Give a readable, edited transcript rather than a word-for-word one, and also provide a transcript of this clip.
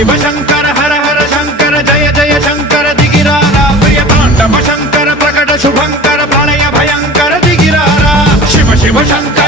शिव शंकर हर हर शंकर जय जय शंकर दिगिरारा प्रिय तांडव शंकर प्रकट शुभंकर प्रलय भयंकर दिगिरारा शिव शिव शंकर